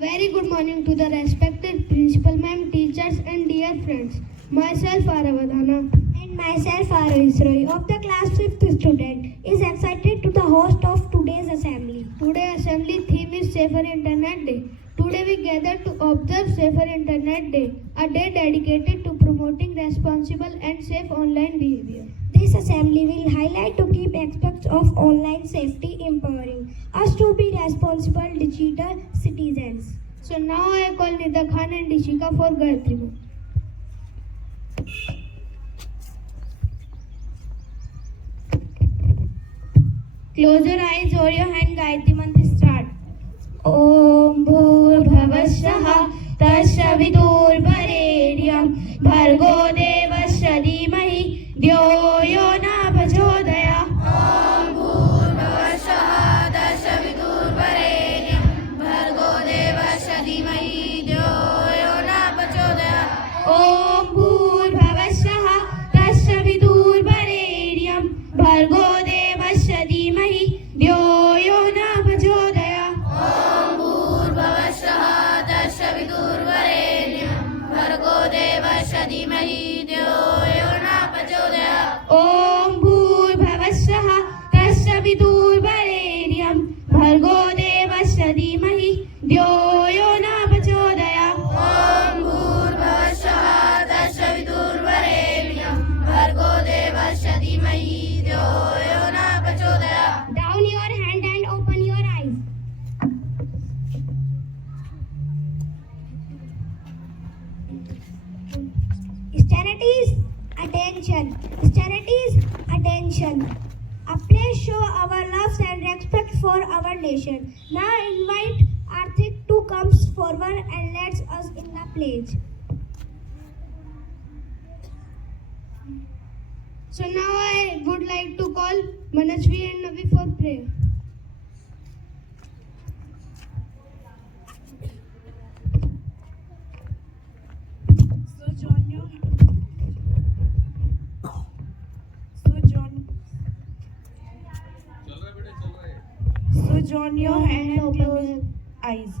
Very good morning to the respected principal ma'am, teachers and dear friends. Myself Aravadhana And myself, Roy, of the class 5th student, is excited to the host of today's assembly. Today assembly theme is Safer Internet Day. Today we gather to observe Safer Internet Day, a day dedicated to promoting responsible and safe online behavior. This assembly will highlight to keep aspects of online safety, empowering us to be responsible digital citizens. So now I call Nida Khan and Dishika for Gayatri Mantra. Close your eyes or your hand, Gayatri Mantra start. Om Bhurбhavasvaha Tashavidurvarenyam Bhargo Devasya Dhimahi Dhyo Yo Na Prachodaya. Om Bhurбhavasvaha Tashavidurvarenyam Bhargo Devasya Dhimahi Dhyo Yo Na Prachodayat. Om Bhurбhavasvaha Tashavidurvarenyam Bhargo Devasya Dhimahi Dhyo Yo Na Prachodaya. Om Bhurбhavasvaha Tashavidurvarenyam Bhargo Devasya Dhimahi Dhyo Yo Na Prachodayat. Om Bhurбhavasvaha Tashavidurvarenyam Bhargo Devasya Dhimahi Dhyo Yo Na Prachodaya. Om Bhurбhavasvaha Tashavidurvarenyam Bhargo Devasya Dhimahi Dhyo Yo Na Prachodayat. Down your hand and open your eyes. Students, attention. Students, attention. Please show our love and respect for our nation. Now invite Arthik to come forward and lead us in the pledge. So now I would like to call Manasvi and Navi for prayer. So join your hand and close your eyes.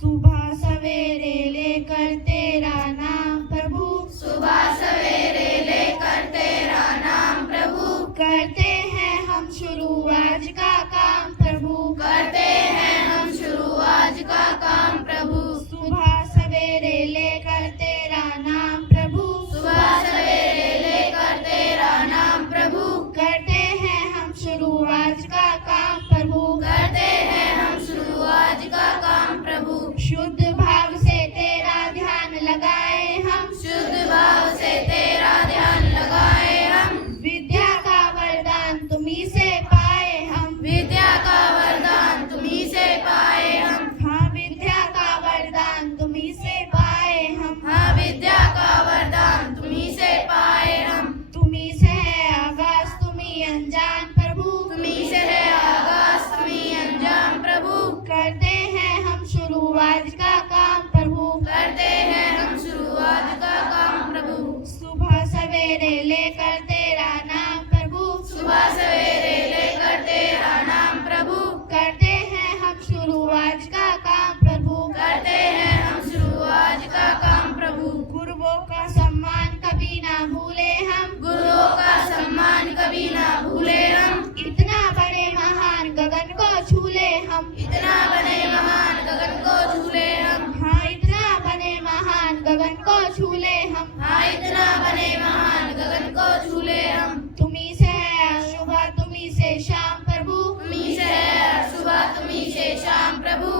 सुबह सवेरे लेकर तेरा नाम प्रभु, सुबह सवेरे लेकर तेरा नाम प्रभु, करते हैं हम शुरू आज का काम प्रभु, करते हैं हम शुरू आज का काम प्रभु। सुबह सवेरे लेकर तेरा नाम प्रभु, सुबह सवेरे लेकर तेरा नाम प्रभु, करते हैं हम शुरू आज का काम प्रभु, करते हैं हम शुरू आज का काम प्रभु। शुद्ध भाव से तेरा ध्यान लगाए हम, शुद्ध भाव से तेरा ध्यान लगाए हम, विद्या का वरदान तुम्ही से पाए हम, विद्या का वरदान तुम्ही से पाए हम, हाँ विद्या का वरदान तुम्ही से पाए हम, हाँ विद्या का वरदान तुम्ही से पाए हम। तुम्ही से है आगाज तुम्ही अनजान प्रभु, तुम्ही से है आगाज तुम्ही अंजाम प्रभु, करते हैं हम शुरू आज का काम प्रभु, करते हैं हम शुरू आज का काम प्रभु। सुबह सवेरे लेकर तेरा नाम प्रभु, सुबह सवेरे लेकर तेरा नाम प्रभु, करते हैं हम शुरू आज का काम प्रभु, करते हैं हम शुरू आज का काम प्रभु। गुरुओं का सम्मान कभी ना भूले हम, गुरुओं का सम्मान कभी ना भूले हम, इतना बड़े महान गगन को छूले हम, इतना बड़े महान गगन को झूले हम, हाँ इतना बड़े महान गगन को छूले हम, हाँ इतना बड़े महान गगन को झूले हम। तुम्ही से है सुबह तुम्ही से शाम प्रभु, तुम्ही से है सुबह तुम्ही से शाम प्रभु,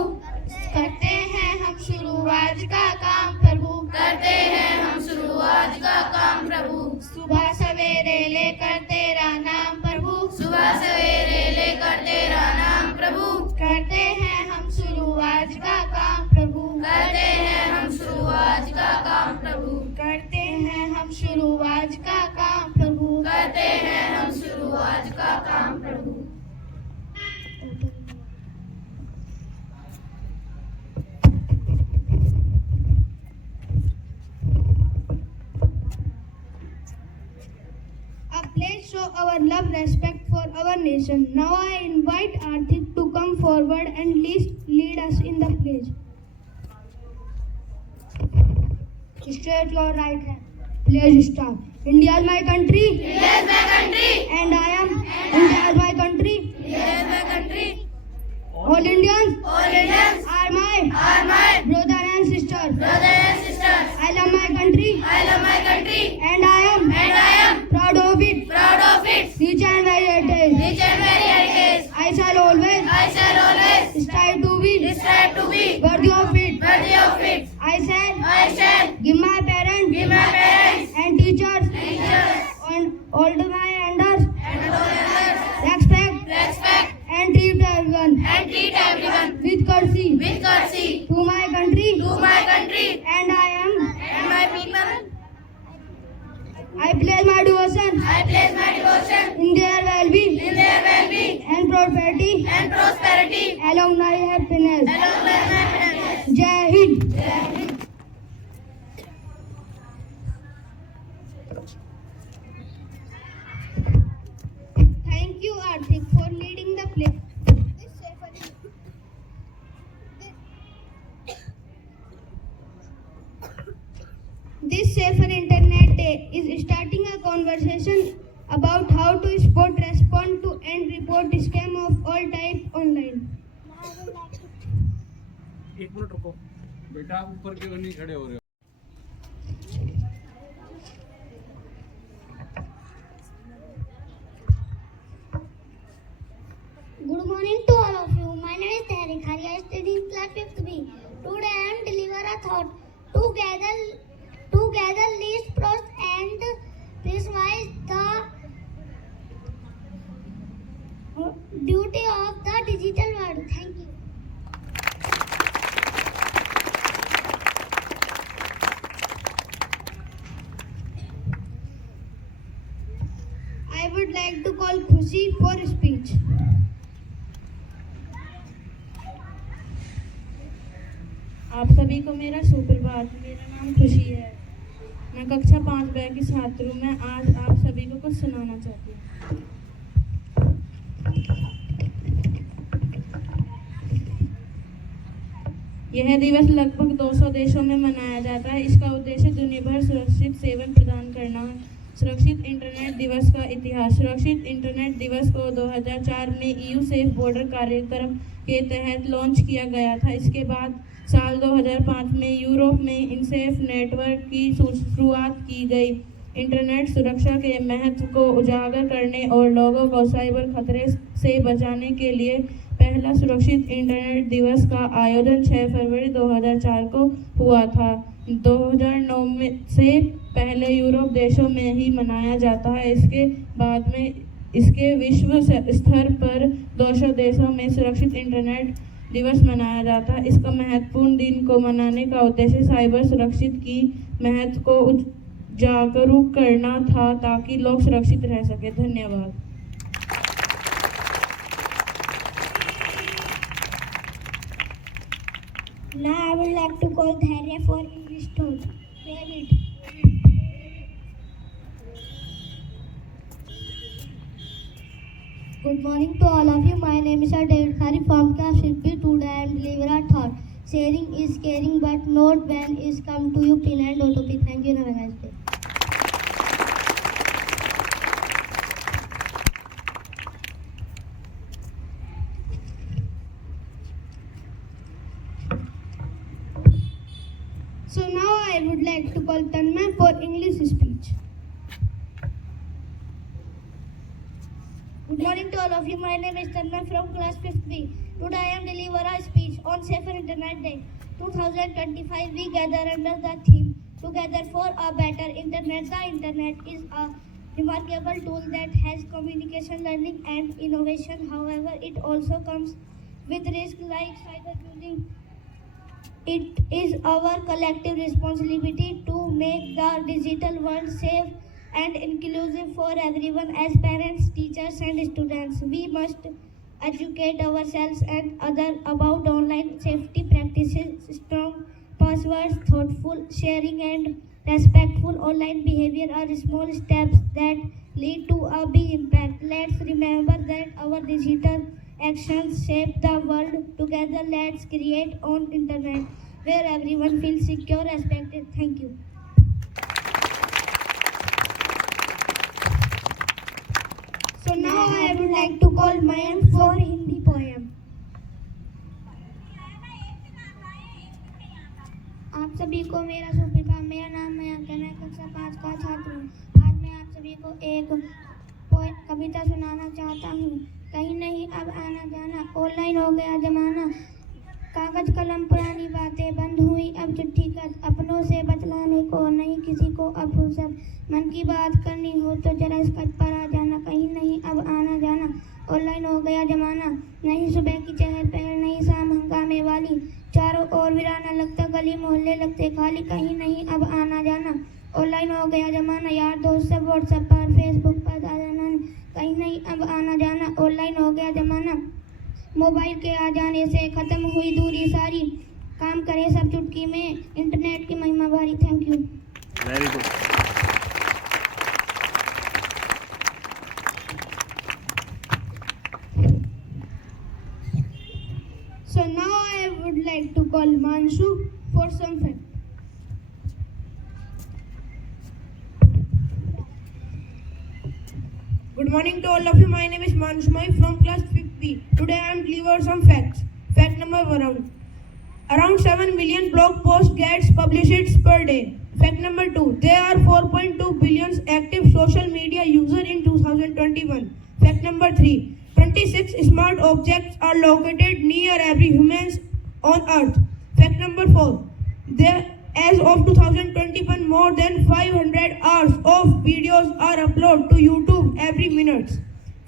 करते हैं हम शुरू आज का काम प्रभु, करते हैं हम शुरू आज का काम प्रभु। सुबह सवेरे लेकर तेरा नाम प्रभु, सुबह सवेरे लेकर तेरा नाम प्रभु, करते हैं हम शुरू आज का काम प्रभु, करते हैं हम शुरू आज का काम प्रभु, करते हैं हम शुरू आज का काम प्रभु, करते हैं हम शुरू आज का काम प्रभु। Let's show our love, respect for our nation. Now I invite Arthik to come forward and lead us in the pledge. Straight your right hand. Please start. India is my country. India is my country. And I am. India is my country. India is my country. All Indians All Indians are my are my brother and sister. brothers and sisters. I love my country. I love my country. And I am Proud of it. rich and very heritage. Rich and very heritage. I shall always I shall always strive to be strive to be worthy of it. worthy of it. I I shall give my parents give my parents and teachers teachers and all my elders and all others respect and treat everyone and treat everyone with courtesy with courtesy to my country. to my country And and my people. I place my devotion I place my devotion in their well-being in their well-being and prosperity and prosperity along my happiness. along with my happiness. Jai Hind. Thank you, Arthik, for leading the play. This Safer Internet Day is starting a conversation about how to spot, respond to, and report scam of all type online. एक मिनट रुको बेटा, आप ऊपर क्यों नहीं खड़े हो रहे हो? Good morning to all of you. My name is Tahrik Hari. I study in class 5th B. Today I am deliver a thought to gather list pros and precise the duty of the digital world. Thank you. I would like to call Khushi for speech. आप सभी को मेरा सुप्रभात। मेरा नाम खुशी है। मैं कक्षा 5 ब की छात्र हूँ। मैं आज आप सभी को कुछ सुनाना चाहती हूँ। यह दिवस लगभग 200 देशों में मनाया जाता है। इसका उद्देश्य दुनिया भर सुरक्षित सेवन प्रदान करना है। सुरक्षित इंटरनेट दिवस का इतिहास। सुरक्षित इंटरनेट दिवस को 2004 में EU सेफ बॉर्डर कार्यक्रम के तहत लॉन्च किया गया था। इसके बाद साल 2005 में यूरोप में इनसेफ नेटवर्क की शुरुआत की गई। इंटरनेट सुरक्षा के महत्व को उजागर करने और लोगों को साइबर खतरे से बचाने के लिए पहला सुरक्षित इंटरनेट दिवस का आयोजन 6 फरवरी 2004 को हुआ था। 2009 में से पहले यूरोप देशों में ही मनाया जाता है। इसके बाद में इसके विश्व स्तर पर 200 देशों में सुरक्षित इंटरनेट दिवस मनाया जाता है। इसका महत्वपूर्ण दिन को मनाने का उद्देश्य साइबर सुरक्षित की महत्व को जागरूक करना था ताकि लोग सुरक्षित रह सके। धन्यवाद। Now I would like to call Dharya for English talk. David. Good morning to all of you. My name is David Khari from class 5B. Today I am deliver a thought. Sharing is caring, but not when is come to you pin and autopy. Thank you and have a nice day. So now I would like to call Tanmay for English speech. Good morning to all of you. My name is Tanmay from class 5th B. Today I am deliver a speech on Safer Internet Day 2025. We gather under the theme Together for a Better Internet. The Internet is a remarkable tool that has communication, learning and innovation. However, it also comes with risks like cyberbullying. It is our collective responsibility to make the digital world safe and inclusive for everyone. As parents, teachers and students, we must educate ourselves and others about online safety practices. Strong passwords, thoughtful sharing and respectful online behavior are small steps that lead to a big impact. Let's remember that our digital actions shape the world. Together, let's create an internet where everyone feels secure, respected. Thank you. So now I would like to call Mayank for Hindi poem. आप सभी को मेरा शुभकामनाएं। मेरा नाम मयंक है, मैं कक्षा 5 का छात्र हूँ। आज मैं आप सभी को एक कविता सुनाना चाहता हूँ। कहीं नहीं अब आना जाना, ऑनलाइन हो गया जमाना। कागज कलम पुरानी बातें बंद हुई, अब चिट्ठी खत। अपनों से बतलाने को नहीं किसी को अब फुर्सत। मन की बात करनी हो तो जरा स्कैच पर आ जाना। कहीं नहीं अब आना जाना, ऑनलाइन हो गया जमाना। नहीं सुबह की चहल पहल, नहीं शाम हंगामे वाली। चारों ओर वीराना लगता, गली मोहल्ले लगते खाली। कहीं नहीं अब आना जाना, ऑनलाइन हो गया जमाना। यार दोस्त सब व्हाट्सएप पर फेसबुक पर आ जाना। कहीं नहीं अब आना जाना, ऑनलाइन हो गया जमाना। मोबाइल के आ जाने से खत्म हुई दूरी सारी। काम करे सब चुटकी में, इंटरनेट की महिमा भारी। Thank you. Very good. So now I would like to call Manshu for some fact. Good morning to all of you. My name is Manshu from class 5B. Today I am delivering some facts. Fact number 1. Around 7 million blog posts gets published per day. Fact number 2. There are 4.2 billion active social media users in 2021. Fact number 3. 26 smart objects are located near every human on earth. Fact number 4. As of 2021, more than 500 hours of videos are uploaded to YouTube every minute.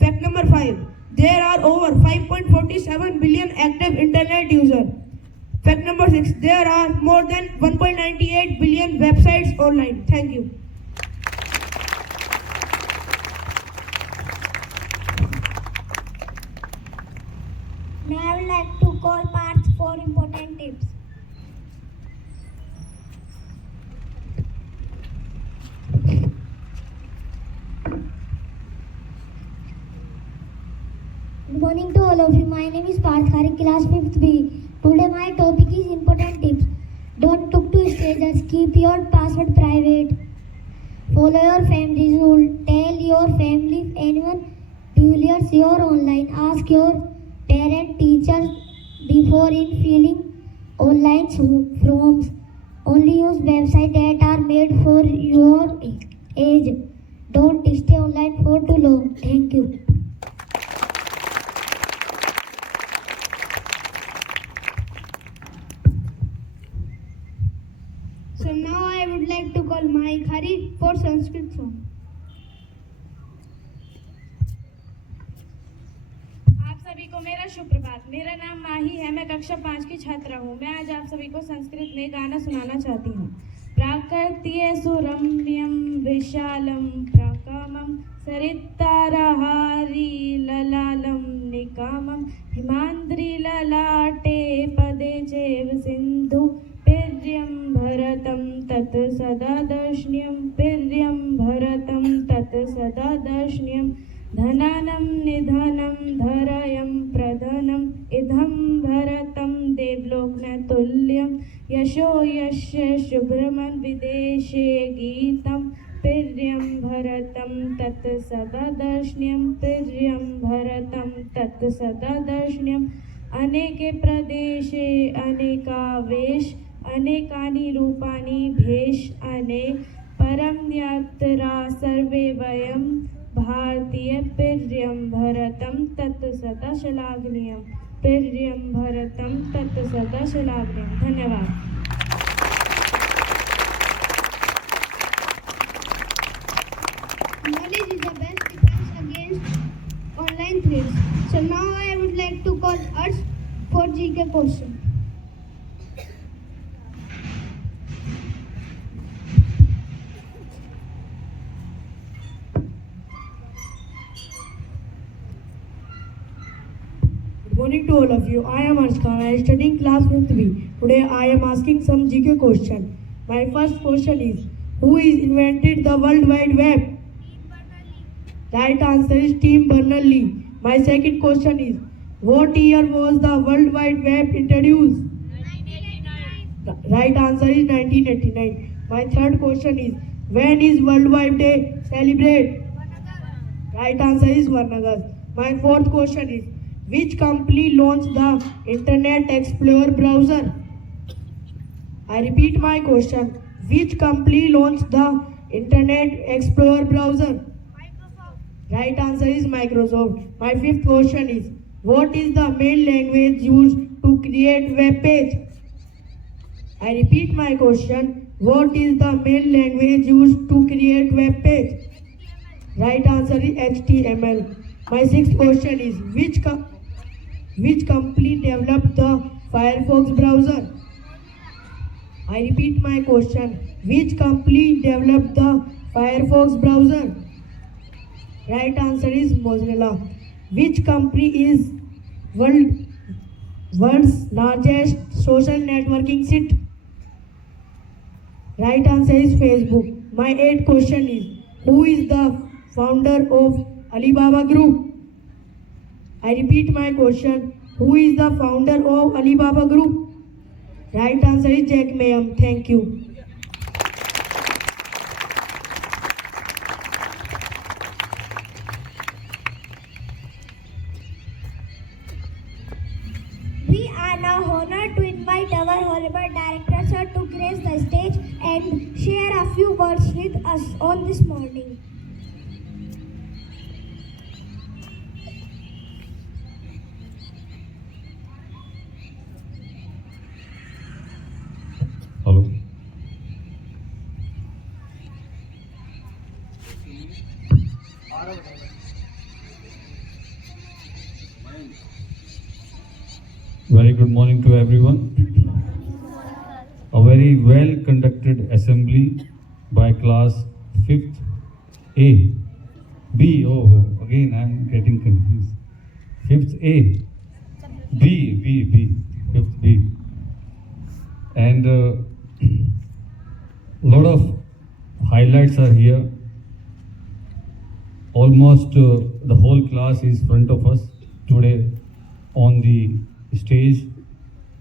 Fact number 5. There are over 5.47 billion active internet users. Fact number 6. There are more than 1.98 billion websites online. Thank you. Now I would like to call parts for important tips. Good morning to all of you. My name is Parth Khare, class 5th B. Today my topic is important tips. Don't talk to strangers. Keep your password private. Follow your family rule. Tell your family if anyone violates your online. Ask your parent, teachers before in filling online forms. Only use websites that are made for your age. Don't stay online for too long. Thank you. So now I would like to call Mahik Hari for Sanskrit song. आप सभी को मेरा सुप्रभात। मेरा नाम माही है, मैं कक्षा 5 की छात्रा हूँ। मैं आज आप सभी को संस्कृत में गाना सुनाना चाहती हूँ। प्राकृत्य सुरम्यं विशालं प्राकामं सरितारहारी ललालं निकामं हिमाद्रि ललाटे पदे चैव सिन्धु पिर्यं भरतं तत् सदा दर्शनीयं पिर्यं भरतं तत् सदा दर्शनीयं धनानं निधनं धरयं प्रधनम् इदं भरतं देवलोकनतुल्यं यशो यस्य शुभ्रमन् विदेशे गीतं पिर्यं भरतं तत् सदा दर्शनीयं पिर्यं भरतं तत् सदा दर्शनीयम् अनेके प्रदेशे अनेकावेश अनेकानि रूपाणि भेष अनेक परं यात्रा सर्वे वयं भारतीय पिर्यं भरतं तत् सदा श्लाघनीयं पिर्यं भरतं तत् सदा श्लाघनीयं। धन्यवाद। Knowledge is the best defense against online threats. So now I would like to call us for GK question. Good morning to all of you. I am Arshka. I am studying class 5th B. Today I am asking some GK question. My first question is, who is invented the World Wide Web? Right answer is Tim Berners-Lee. My second question is, what year was the World Wide Web introduced? 1989. Right answer is 1989. My third question is, when is World Wide Day celebrated? Right answer is Varnagas. My fourth question is, which company launched the Internet Explorer browser? I repeat my question. Which company launched the Internet Explorer browser? Right answer is Microsoft. My fifth question is, what is the main language used to create web page? I repeat my question. What is the main language used to create web page? Right answer is HTML. My sixth question is, which company developed the Firefox browser? I repeat my question. Which company developed the Firefox browser? Right answer is Mozilla. Which company is world's largest social networking site? Right answer is Facebook. My eighth question is, who is the founder of Alibaba Group? I repeat my question. Who is the founder of Alibaba Group? Right answer is Jack Mayam. Thank you. We are now honored to invite our Honorable Director Sir to grace the stage and share a few words with us on this morning. Hello. Very good morning to everyone. A very well conducted assembly by class 5th A. B. Oh, again I am getting confused. 5th A. B. 5th B. And lot of highlights are here. Almost the whole class is front of us today on the stage,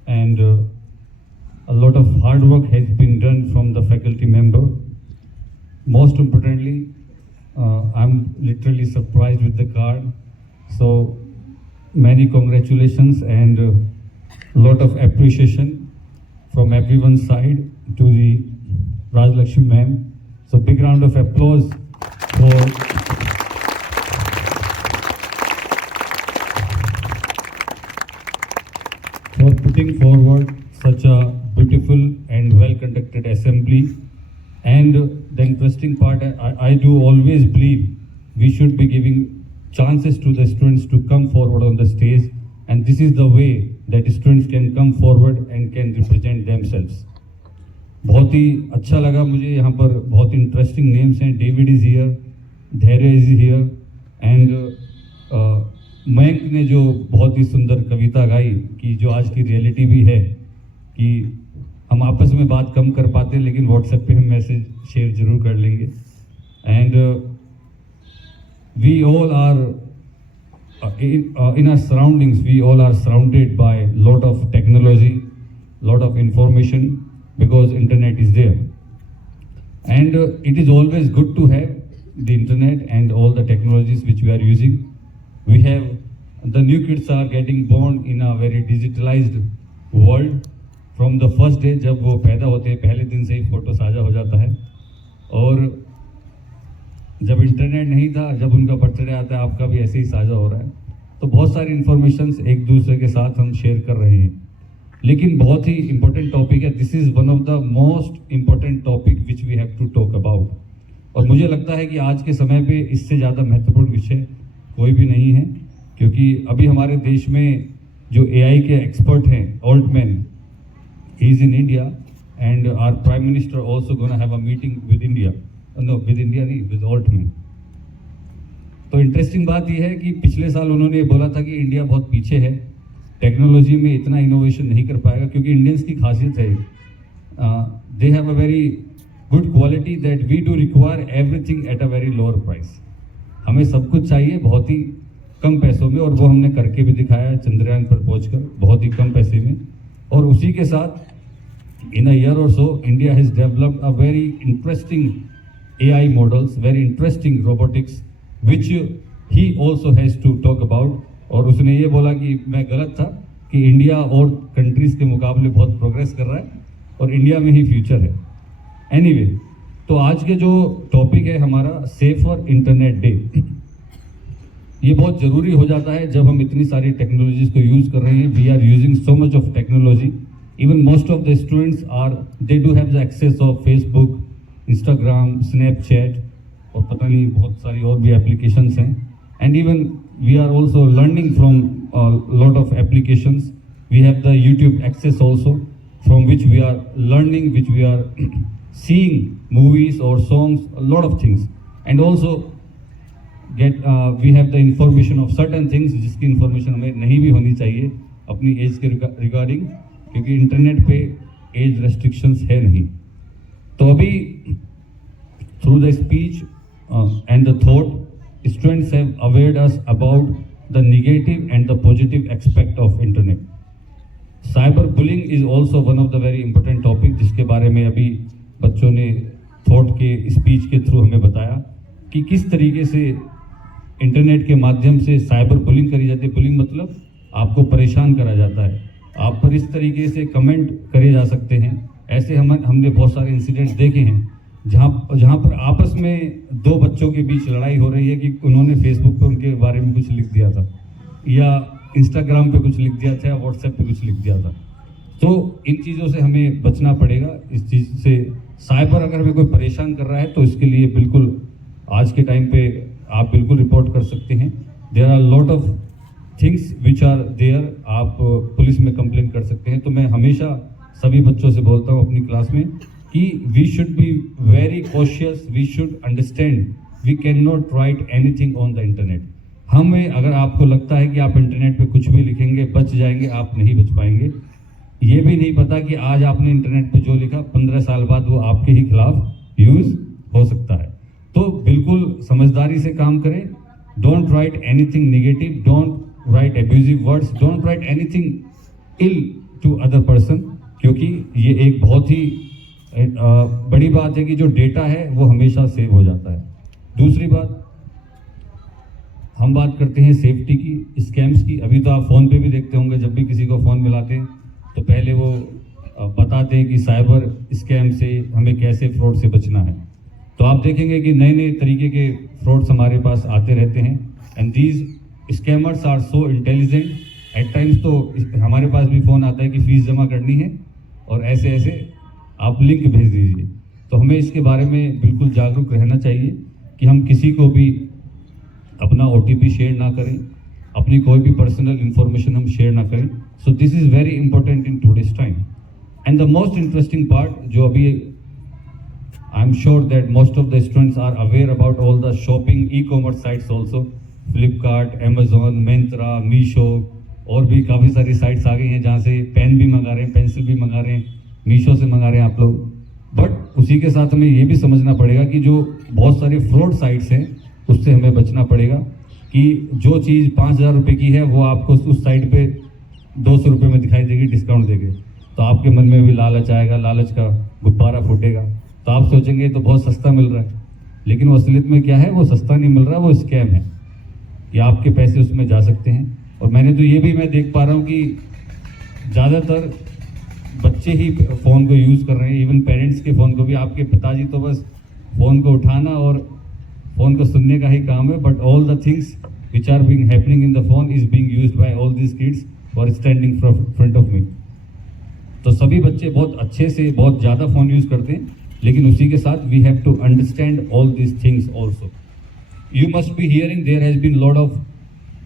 and a lot of hard work has been done from the faculty member. Most importantly, I'm literally surprised with the card. So many congratulations and a lot of appreciation from everyone's side to the Rajlakshmi ma'am. So big round of applause for putting forward such a beautiful and well conducted assembly. And the interesting part, I do always believe we should be giving chances to the students to come forward on the stage, and this is the way that students can come forward and can represent themselves. बहुत ही अच्छा लगा मुझे, यहाँ पर बहुत interesting names हैं. David is here, धैर्य is here, and Mayank ने जो बहुत ही सुंदर कविता गाई कि जो आज की रियलिटी भी है कि हम आपस में बात कम कर पाते हैं लेकिन व्हाट्सएप पे हम मैसेज शेयर जरूर कर लेंगे. And we all are in our surroundings, we all are surrounded by lot of technology, lot of information, because internet is there. And it is always good to have the internet and all the technologies which we are using. We have, the new kids are getting born in a very digitalized world. From the first day जब वो पैदा होते हैं पहले दिन से ही फोटो साझा हो जाता है. और जब इंटरनेट नहीं था, जब उनका बर्थडे आता है आपका भी ऐसे ही साझा हो रहा है. तो बहुत सारी इन्फॉर्मेशंस एक दूसरे के साथ हम शेयर कर रहे हैं. लेकिन बहुत ही इंपॉर्टेंट टॉपिक है. This is one of the most important topic which we have to talk about. और मुझे लगता है कि आज के समय पे इससे ज़्यादा महत्वपूर्ण विषय कोई भी नहीं है, क्योंकि अभी हमारे देश में जो AI के एक्सपर्ट हैं, Altman, he is in India, and our prime minister also gonna have a meeting with India. No, with India नहीं, विद ऑल्टमैन. तो इंटरेस्टिंग बात यह है कि पिछले साल उन्होंने ये बोला था कि इंडिया बहुत पीछे है, टेक्नोलॉजी में इतना इनोवेशन नहीं कर पाएगा, क्योंकि इंडियंस की खासियत है they have a very good quality that we do require everything at a very lower price. हमें सब कुछ चाहिए बहुत ही कम पैसों में, और वो हमने करके भी दिखाया चंद्रयान पर पहुंचकर बहुत ही कम पैसे में. और उसी के साथ इन अ ईयर और so India has developed a very interesting AI models, very interesting robotics, which he also has to talk about. और उसने ये बोला कि मैं गलत था कि इंडिया और कंट्रीज़ के मुकाबले बहुत प्रोग्रेस कर रहा है और इंडिया में ही फ्यूचर है। एनीवे, तो आज के जो टॉपिक है हमारा सेफर इंटरनेट डे, ये बहुत ज़रूरी हो जाता है जब हम इतनी सारी टेक्नोलॉजीज़ को यूज़ कर रहे हैं। We are using so much of technology, even most of the students they do have the access of Facebook, Instagram, Snapchat और पता नहीं बहुत सारी और भी एप्लीकेशंस हैं। And even we are also learning from lot of applications. We have the YouTube access also from which we are learning, which we are seeing movies or songs, a lot of things, and also we have the information of certain things जिसकी information हमें नहीं भी होनी चाहिए अपनी एज के रिगार्डिंग, क्योंकि इंटरनेट पे एज रेस्ट्रिक्शंस है नहीं। तो अभी through the speech and the thought students have अवेयर्ड us about the negative and the positive aspect of internet. Cyber bullying is also one of the very important topic, जिसके बारे में अभी बच्चों ने थॉट के स्पीच के थ्रू हमें बताया कि किस तरीके से इंटरनेट के माध्यम से साइबर बुलिंग करी जाती है। बुलिंग मतलब आपको परेशान करा जाता है, आप पर इस तरीके से कमेंट करे जा सकते हैं। ऐसे हमने बहुत सारे इंसिडेंट्स देखे हैं जहाँ पर आपस में दो बच्चों के बीच लड़ाई हो रही है कि उन्होंने फेसबुक पर उनके बारे में कुछ लिख दिया था, या इंस्टाग्राम पे कुछ लिख दिया था, या व्हाट्सएप पे कुछ लिख दिया था। तो इन चीज़ों से हमें बचना पड़ेगा। इस चीज़ से साइबर अगर हमें कोई परेशान कर रहा है तो इसके लिए बिल्कुल आज के टाइम पे आप बिल्कुल रिपोर्ट कर सकते हैं। There are lot of things which are there, आप पुलिस में कंप्लेन कर सकते हैं। तो मैं हमेशा सभी बच्चों से बोलता हूँ अपनी क्लास में कि we should be very cautious, we should understand we can not write anything on the internet. हमें अगर आपको लगता है कि आप इंटरनेट पे कुछ भी लिखेंगे बच जाएंगे, आप नहीं बच पाएंगे। ये भी नहीं पता कि आज आपने इंटरनेट पे जो लिखा 15 साल बाद वो आपके ही खिलाफ यूज हो सकता है। तो बिल्कुल समझदारी से काम करें। Don't write anything negative, don't write abusive words, don't write anything ill to other person, क्योंकि ये एक बहुत ही बड़ी बात है कि जो डेटा है वो हमेशा सेव हो जाता है। दूसरी बात, हम बात करते हैं सेफ्टी की, स्कैम्स की। अभी तो आप फ़ोन पे भी देखते होंगे, जब भी किसी को फ़ोन मिलाते हैं तो पहले वो बताते हैं कि साइबर स्कैम से हमें कैसे फ्रॉड से बचना है। तो आप देखेंगे कि नए नए तरीके के फ्रॉड्स हमारे पास आते रहते हैं। And these scammers are so intelligent. At times तो हमारे पास भी फ़ोन आता है कि फ़ीस जमा करनी है और ऐसे ऐसे आप लिंक भेज दीजिए। तो हमें इसके बारे में बिल्कुल जागरूक रहना चाहिए कि हम किसी को भी अपना OTP शेयर ना करें, अपनी कोई भी पर्सनल इंफॉर्मेशन हम शेयर ना करें। So this is very important in today's time. And the most interesting part, जो अभी I am sure that most of the students are aware about all the shopping e-commerce sites also, Flipkart, Amazon, Myntra, Meesho और भी काफ़ी सारी साइट्स आ गई हैं जहाँ से पेन भी मंगा रहे हैं, पेंसिल भी मंगा रहे हैं, मीशो से मंगा रहे हैं आप लोग। बट उसी के साथ हमें ये भी समझना पड़ेगा कि जो बहुत सारी फ्रॉड साइट्स हैं उससे हमें बचना पड़ेगा कि जो चीज़ 5,000 रुपये की है वो आपको उस साइट पे 200 रुपये में दिखाई देगी डिस्काउंट देके, तो आपके मन में भी लालच आएगा, लालच का गुब्बारा फूटेगा। तो आप सोचेंगे तो बहुत सस्ता मिल रहा है, लेकिन वो असलियत में क्या है, वो सस्ता नहीं मिल रहा, वो स्कैम है, या आपके पैसे उसमें जा सकते हैं। और मैंने तो ये भी मैं देख पा रहा हूँ कि ज़्यादातर बच्चे ही फ़ोन को यूज़ कर रहे हैं, इवन पेरेंट्स के फ़ोन को भी। आपके पिताजी तो बस फ़ोन को उठाना और फ़ोन को सुनने का ही काम है, but all the things which are being happening in the phone is being used by all this kids और स्टैंडिंग फ्रंट ऑफ मी। तो सभी बच्चे बहुत अच्छे से बहुत ज़्यादा फ़ोन यूज़ करते हैं, लेकिन उसी के साथ we have to understand all this things also. You must be hearing there has been lot of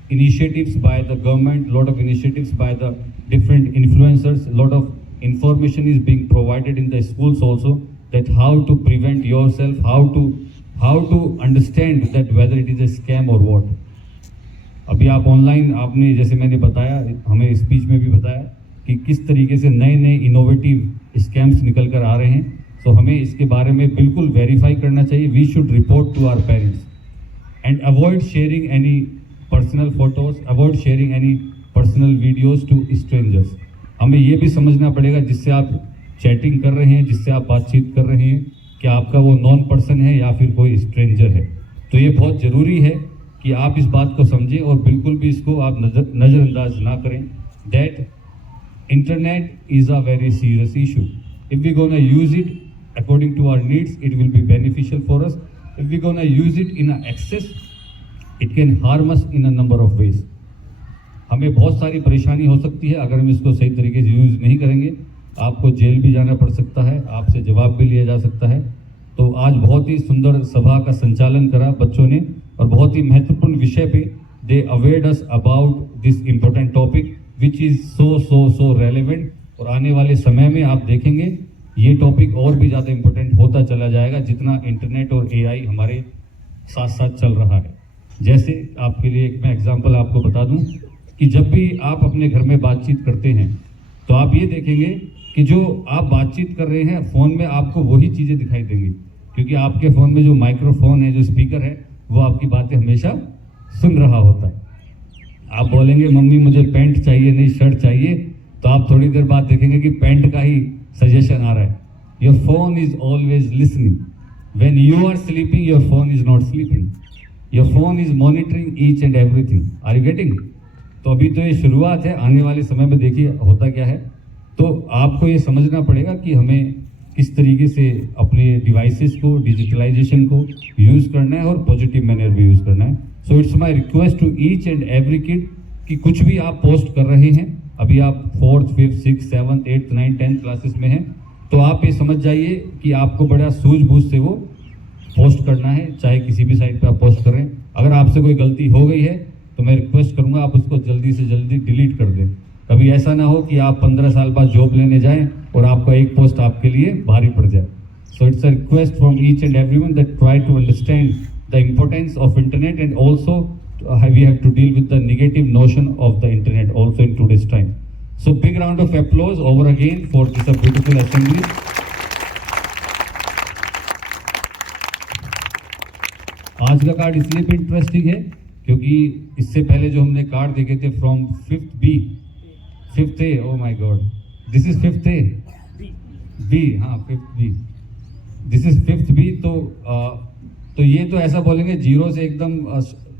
initiatives by the government, lot of initiatives by the different influencers, lot of information is being provided in the schools also, that how to prevent yourself, how to understand that whether it is a scam or what. अभी आप ऑनलाइन, आपने जैसे मैंने बताया, हमें स्पीच में भी बताया कि किस तरीके से नए नए इनोवेटिव स्कैम्स निकल कर आ रहे हैं। तो हमें इसके बारे में बिल्कुल वेरीफाई करना चाहिए। We should report to our parents and avoid sharing any personal photos, avoid sharing any personal videos to strangers. हमें ये भी समझना पड़ेगा जिससे आप चैटिंग कर रहे हैं, जिससे आप बातचीत कर रहे हैं, कि आपका वो नॉन पर्सन है या फिर कोई स्ट्रेंजर है। तो ये बहुत ज़रूरी है कि कि आप इस बात को समझें और बिल्कुल भी इसको आप नज़रअंदाज ना करें that internet is a very serious issue. If we're gonna use it according to our needs, it will be beneficial for us. If we're gonna use it in a excess, it can harm us in a number of ways. हमें बहुत सारी परेशानी हो सकती है अगर हम इसको सही तरीके से यूज़ नहीं करेंगे। आपको जेल भी जाना पड़ सकता है, आपसे जवाब भी लिया जा सकता है। तो आज बहुत ही सुंदर सभा का संचालन करा बच्चों ने और बहुत ही महत्वपूर्ण विषय पे they awared us about this important topic which is so relevant. और आने वाले समय में आप देखेंगे ये टॉपिक और भी ज़्यादा इम्पोर्टेंट होता चला जाएगा जितना इंटरनेट और एआई हमारे साथ साथ चल रहा है। जैसे आपके लिए एक मैं एग्जांपल आपको बता दूं कि जब भी आप अपने घर में बातचीत करते हैं तो आप ये देखेंगे कि जो आप बातचीत कर रहे हैं फ़ोन में आपको वही चीज़ें दिखाई देंगी, क्योंकि आपके फ़ोन में जो माइक्रोफोन है, जो स्पीकर है, वो आपकी बातें हमेशा सुन रहा होता है। आप बोलेंगे मम्मी मुझे पैंट चाहिए, नहीं शर्ट चाहिए, तो आप थोड़ी देर बाद देखेंगे कि पैंट का ही सजेशन आ रहा है। Your phone is always listening. When you are sleeping your phone is not sleeping, your phone is monitoring each and everything. Are you getting? तो अभी तो ये शुरुआत है, आने वाले समय में देखिए होता क्या है। तो आपको ये समझना पड़ेगा कि हमें किस तरीके से अपने डिवाइसेस को, डिजिटलाइजेशन को यूज़ करना है और पॉजिटिव मैनर में यूज़ करना है। So it's my request to each and every kid कि कुछ भी आप पोस्ट कर रहे हैं, अभी आप 4th, 5th, 6th, 7th, 8th, 9th, 10th classes में हैं, तो आप ये समझ जाइए कि आपको बड़ा सूझबूझ से वो पोस्ट करना है, चाहे किसी भी साइट पे आप पोस्ट कर रहे हैं। अगर आपसे कोई गलती हो गई है तो मैं रिक्वेस्ट करूंगा आप उसको जल्दी से जल्दी डिलीट कर दें। कभी ऐसा ना हो कि आप 15 साल बाद जॉब लेने जाएं और आपका एक पोस्ट आपके लिए भारी पड़ जाए। So it's a request from each and everyone that try to understand the importance of internet and also we have to deal with the negative notion of the internet also in today's time. So big round of applause over again for this beautiful assembly. आज का कार्ड इसलिए भी इंटरेस्टिंग है क्योंकि इससे पहले जो हमने कार्ड देखे थे from 5th B, 5th A, oh my god, this is 5th A, B, हाँ 5th B, this is 5th B। तो ये तो ऐसा बोलेंगे 0 से एकदम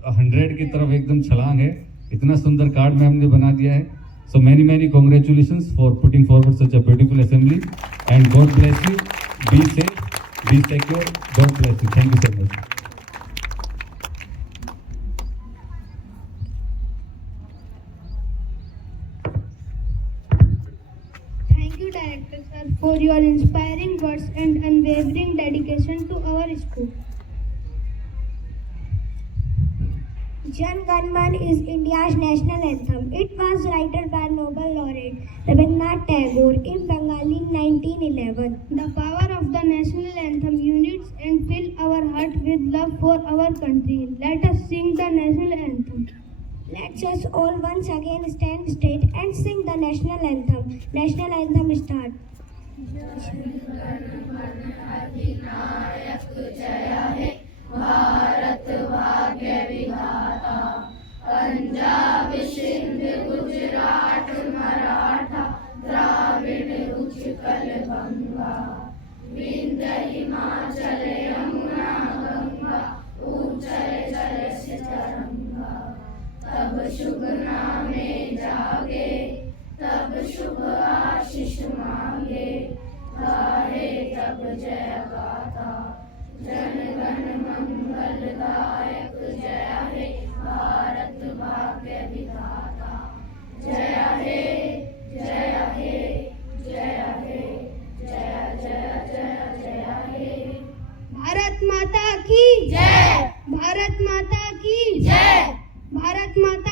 100 की तरफ एकदम छलांग है। इतना सुंदर कार्ड मैम ने बना दिया है। So many congratulations for putting forward such a beautiful assembly and God bless you, be safe, be secure, God bless you, thank you so much. Thank you, Director Sir, for your inspiring words and unwavering dedication to our school. Jan Gan Man is India's national anthem. It was written by Nobel laureate Rabindranath Tagore in Bengali in 1911. The power of the national anthem unites and fills our heart with love for our country. Let us sing the national anthem. Let us all once again stand straight and sing the national anthem. National anthem start. Bharat भाग्य विधाता, पंजाब सिंध गुजरात मराठा द्राविड़ उत्कल बंगा, विंध्य हिमाचल यमुना गंगा, उच्चल जल तरंगा। तब शुभ नामे जागे, तब शुभ आशीष मांगे, गाहे तब जय गाथा, जन गण मंगलदायक। जय हे भारत भाग्य विधाता, जय हे, जय हे, जय हे, जय जय जय जय हे। भारत माता की जय, भारत माता की जय, भारत माता